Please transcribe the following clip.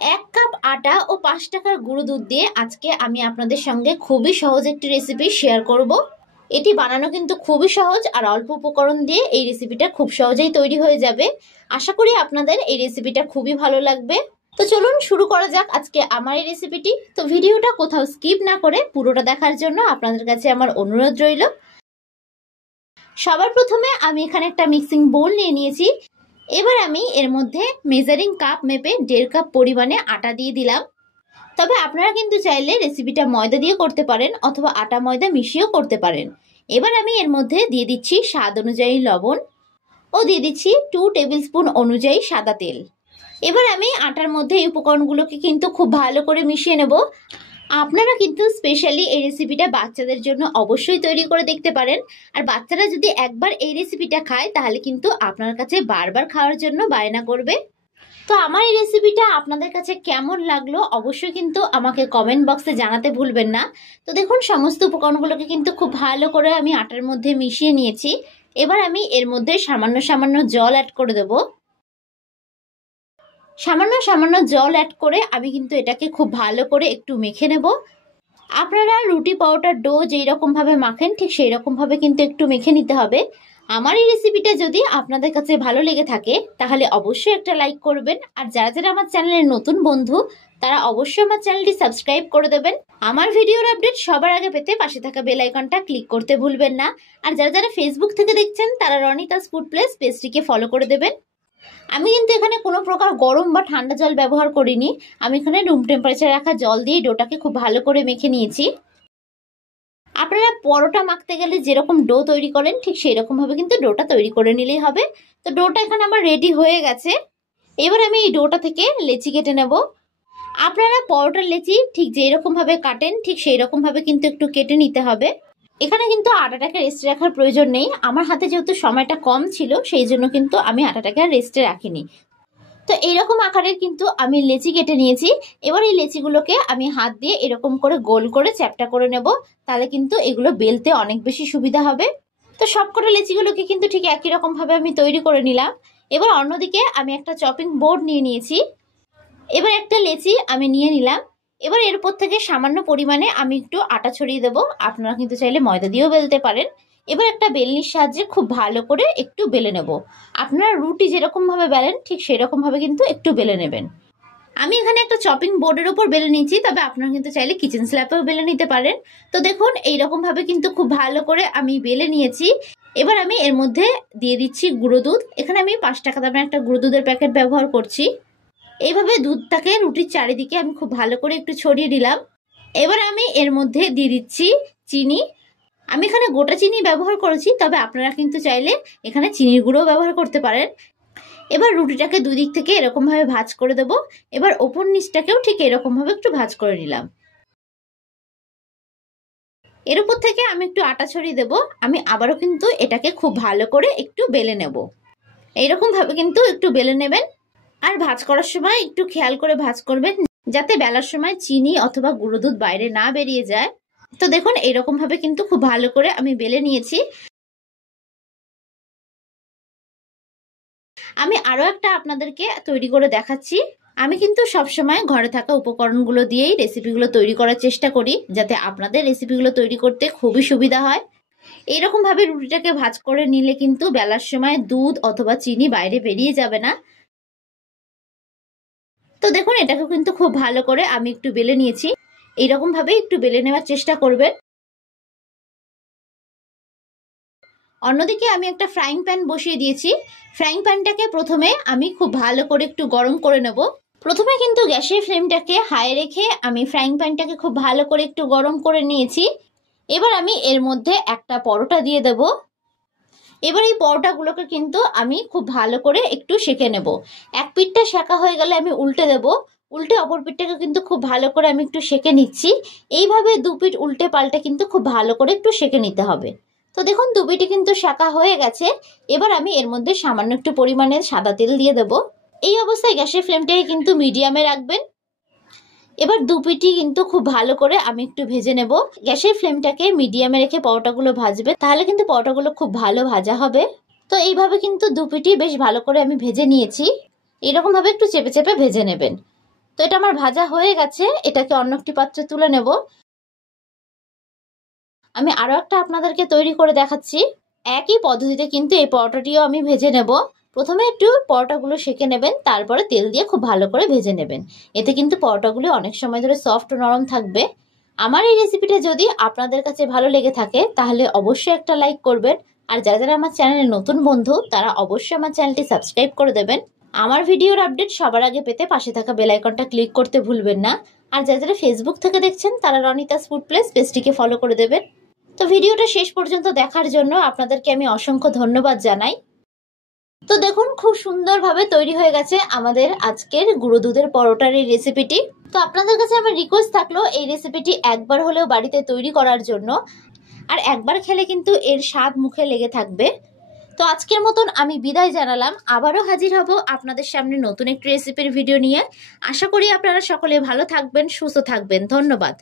এক কাপ আটা ও 5 টাকার গুঁড়ো দুধ দিয়ে আজকে আমি আপনাদের সঙ্গে খুবই সহজ একটি রেসিপি শেয়ার করব। এটি বানানো কিন্তু খুবই সহজ আর অল্প উপকরণ দিয়ে এই রেসিপিটা খুব সহজেই তৈরি হয়ে যাবে। আশা করি আপনাদের এই রেসিপিটা খুবই ভালো লাগবে। তো চলুন শুরু করা যাক আজকে আমার এই রেসিপিটি। তো ভিডিওটা কোথাও স্কিপ না করে পুরোটা দেখার জন্য আপনাদের কাছে আমার অনুরোধ রইল। সবার প্রথমে আমি এখানে একটা মিক্সিং বোল নিয়ে নিয়েছি। এবার আমি এর মধ্যে মেজারিং কাপ মেপে 1.5 কাপ পরিমাণে আটা দিয়ে দিলাম। তবে আপনারা কিন্তু চাইলে রেসিপিটা ময়দা দিয়ে করতে পারেন অথবা আটা ময়দা মিশিয়েও করতে পারেন। এবার আমি এর মধ্যে দিয়ে দিচ্ছি স্বাদ অনুযায়ী লবণ ও দিয়ে দিচ্ছি 2 টেবিল স্পুন অনুযায়ী সাদা তেল। এবার আমি আটার মধ্যে এই উপকরণগুলোকে কিন্তু খুব ভালো করে মিশিয়ে নেব। আপনারা কিন্তু স্পেশালি এই রেসিপিটা বাচ্চাদের জন্য অবশ্যই তৈরি করে দেখতে পারেন। আর বাচ্চারা যদি একবার এই রেসিপিটা খায় তাহলে কিন্তু আপনার কাছে বারবার খাওয়ার জন্য বায়না করবে। তো আমার এই রেসিপিটা আপনাদের কাছে কেমন লাগলো অবশ্যই কিন্তু আমাকে কমেন্ট বক্সে জানাতে ভুলবেন না। তো দেখুন সমস্ত উপকরণগুলোকে কিন্তু খুব ভালো করে আমি আটার মধ্যে মিশিয়ে নিয়েছি। এবার আমি এর মধ্যে সামান্য সামান্য জল অ্যাড করে দেব। সামান্য সামান্য জল অ্যাড করে আমি কিন্তু এটাকে খুব ভালো করে একটু মেখে নেব। আপনারা রুটি পাউডার ডো যেই রকম ভাবে মাখেন ঠিক সেই রকম ভাবে কিন্তু একটু মেখে নিতে হবে। আমার এই রেসিপিটা যদি আপনাদের কাছে ভালো লেগে থাকে তাহলে অবশ্যই একটা লাইক করবেন। আর যারা যারা আমার চ্যানেলের নতুন বন্ধু তারা অবশ্যই আমার চ্যানেলটি সাবস্ক্রাইব করে দেবেন। আমার ভিডিওর আপডেট সবার আগে পেতে পাশে থাকা বেল আইকনটা ক্লিক করতে ভুলবেন না। আর যারা যারা ফেসবুক থেকে দেখছেন তারা রনিতাস ফুড প্লেস পেজটিকে ফলো করে দেবেন। আমি কিন্তু এখানে কোনো প্রকার গরম বা ঠান্ডা জল ব্যবহার করিনি। আমি এখানে রুম টেম্পারেচারে রাখা জল দিয়ে ডোটাকে খুব ভালো করে মেখে নিয়েছি। আপনারা পরোটা মাখতে গেলে যেরকম ডো তৈরি করেন ঠিক সেই রকম ভাবে কিন্তু ডোটা তৈরি করে নিলেই হবে। তো ডোটা এখানে আমার রেডি হয়ে গেছে। এবার আমি এই ডোটা থেকে লেচি কেটে নেব। আপনারা পরোটার লেচি ঠিক যেই রকম ভাবে কাটেন ঠিক সেই রকম ভাবে কিন্তু একটু কেটে নিতে হবে। এখানে কিন্তু আটাটাকে রেস্টে রাখার প্রয়োজন নেই। আমার হাতে যেহেতু সময়টা কম ছিল সেই জন্য কিন্তু আমি আটাটাকে আর রেস্টে রাখিনি। তো এইরকম আকারের কিন্তু আমি লেচি কেটে নিয়েছি। এবার এই লেচিগুলোকে আমি হাত দিয়ে এরকম করে গোল করে চ্যাপটা করে নেব। তাহলে কিন্তু এগুলো বেলতে অনেক বেশি সুবিধা হবে। তো সবকটা লেচিগুলোকে কিন্তু ঠিক একই রকম ভাবে আমি তৈরি করে নিলাম। এবার অন্যদিকে আমি একটা চপিং বোর্ড নিয়ে নিয়েছি। এবার একটা লেচি আমি নিয়ে নিলাম। এবার এর উপর থেকে সামান্য পরিমাণে আমি একটু আটা ছড়িয়ে দেবো। আপনারা কিন্তু চাইলে ময়দা দিয়েও বেলতে পারেন। এবার একটা বেলনির সাহায্যে খুব ভালো করে একটু বেলে নেব। আপনারা রুটি যেরকম ভাবে বেলেন ঠিক সেরকম ভাবে কিন্তু একটু বেলে নেবেন। আমি এখানে একটা চপিং বোর্ডের উপর বেলে নিয়েছি, তবে আপনারা কিন্তু চাইলে কিচেন স্ল্যাপেও বেলে নিতে পারেন। তো দেখুন এইরকম ভাবে কিন্তু খুব ভালো করে আমি বেলে নিয়েছি। এবার আমি এর মধ্যে দিয়ে দিচ্ছি গুঁড়ো দুধ। এখানে আমি 5 টাকা দামের একটা গুঁড়ো দুধের প্যাকেট ব্যবহার করছি। এইভাবে দুধটাকে রুটির চারিদিকে আমি খুব ভালো করে একটু ছড়িয়ে দিলাম। এবার আমি এর মধ্যে দিয়ে দিচ্ছি চিনি। আমি এখানে গোটা চিনি ব্যবহার করেছি, তবে আপনারা কিন্তু চাইলে এখানে চিনির গুঁড়ো ব্যবহার করতে পারেন। এবার রুটিটাকে দুই দিক থেকে এরকম ভাবে ভাঁজ করে দেব। এবার ওপর নিচটাকেও ঠিক এরকম ভাবে একটু ভাঁজ করে নিলাম। এর উপর থেকে আমি একটু আটা ছড়িয়ে দেব। আমি আবারও কিন্তু এটাকে খুব ভালো করে একটু বেলে নেব। এইরকম ভাবে কিন্তু একটু বেলে নেবেন। আর ভাঁজ করার সময় একটু খেয়াল করে ভাঁজ করবেন যাতে বেলার সময় চিনি অথবা গুঁড়ো দুধ বাইরে না বেরিয়ে যায়। তো দেখুন এরকম ভাবে কিন্তু খুব ভালো করে আমি বেলে নিয়েছি। আমি আরো একটা আপনাদেরকে তৈরি করে দেখাচ্ছি। আমি কিন্তু সবসময় ঘরে থাকা উপকরণগুলো দিয়েই রেসিপিগুলো তৈরি করার চেষ্টা করি যাতে আপনাদের রেসিপিগুলো তৈরি করতে খুবই সুবিধা হয়। এইরকম ভাবে রুটিটাকে ভাঁজ করে নিলে কিন্তু বেলার সময় দুধ অথবা চিনি বাইরে বেরিয়ে যাবে না। তো দেখুন এটাকে কিন্তু খুব ভালো করে আমি একটু বেলে নিয়েছি। এইরকম ভাবে একটু বেলে নেওয়ার চেষ্টা করবেন। অন্যদিকে আমি একটা ফ্রাইং প্যান বসিয়ে দিয়েছি। ফ্রাইং প্যানটাকে প্রথমে আমি খুব ভালো করে একটু গরম করে নেব। প্রথমে কিন্তু গ্যাসের ফ্লেমটাকে হাই রেখে আমি ফ্রাইং প্যানটাকে খুব ভালো করে একটু গরম করে নিয়েছি। এবার আমি এর মধ্যে একটা পরোটা দিয়ে দেব। এবার এই পরোটাগুলোকে কিন্তু আমি খুব ভালো করে একটু সেঁকে নেব। এক পিঠটা সেঁকা হয়ে গেলে আমি উল্টে দেব। উল্টে অপর পিঠটাকে কিন্তু খুব ভালো করে আমি একটু সেঁকে নিচ্ছি। এইভাবে দু পিঠ উল্টে পাল্টে কিন্তু খুব ভালো করে একটু সেঁকে নিতে হবে। তো দেখুন দু পিঠই কিন্তু সেঁকা হয়ে গেছে। এবার আমি এর মধ্যে সামান্য একটু পরিমাণে সাদা তেল দিয়ে দেব। এই অবস্থায় গ্যাসের ফ্লেমটাকে কিন্তু মিডিয়ামে রাখবেন। এবার দু পিঠই কিন্তু খুব ভালো করে আমি একটু ভেজে নেব। গ্যাসের ফ্লেমটাকে মিডিয়ামে রেখে পরোটাগুলো ভাজবে, তাহলে কিন্তু পরোটাগুলো খুব ভালো ভাজা হবে। তো এইভাবে কিন্তু দু পিঠই বেশ ভালো করে আমি ভেজে নিয়েছি। এরকম ভাবে একটু চেপে চেপে ভেজে নেবেন। তো তো এটা আমার ভাজা হয়ে গেছে, এটাকে অন্য একটি পাত্রে তুলে নেব। আমি আরো একটা আপনাদেরকে তৈরি করে দেখাচ্ছি। একই পদ্ধতিতে কিন্তু এই পরোটাটিও আমি ভেজে নেব। প্রথমে একটু পরোটাগুলো সেঁকে নেবেন, তারপরে তেল দিয়ে খুব ভালো করে ভেজে নেবেন। এতে কিন্তু পরোটাগুলো অনেক সময় ধরে সফট ও নরম থাকবে। আমার এই রেসিপিটা যদি আপনাদের কাছে ভালো লেগে থাকে তাহলে অবশ্যই একটা লাইক করবেন। আর যারা যারা আমার চ্যানেলের নতুন বন্ধু তারা অবশ্যই আমার চ্যানেলটি সাবস্ক্রাইব করে দেবেন। আমার ভিডিওর আপডেট সবার আগে পেতে পাশে থাকা বেল আইকনটা ক্লিক করতে ভুলবেন না। আর যারা যারা ফেসবুক থেকে দেখছেন তারা রনিতাস ফুড প্লেস পেজটিকে ফলো করে দেবেন। তো ভিডিওটা শেষ পর্যন্ত দেখার জন্য আপনাদেরকে আমি অসংখ্য ধন্যবাদ জানাই। তো দেখুন খুব সুন্দরভাবে তৈরি হয়ে গেছে আমাদের আজকের গুঁড়ো দুধের পরোটার এই রেসিপিটি। তো আপনাদের কাছে আমার রিকোয়েস্ট থাকলো এই রেসিপিটি একবার হলেও বাড়িতে তৈরি করার জন্য। আর একবার খেলে কিন্তু এর স্বাদ মুখে লেগে থাকবে। তো আজকের মতন আমি বিদায় জানালাম। আবারও হাজির হব আপনাদের সামনে নতুন একটি রেসিপির ভিডিও নিয়ে। আশা করি আপনারা সকলে ভালো থাকবেন, সুস্থ থাকবেন। ধন্যবাদ।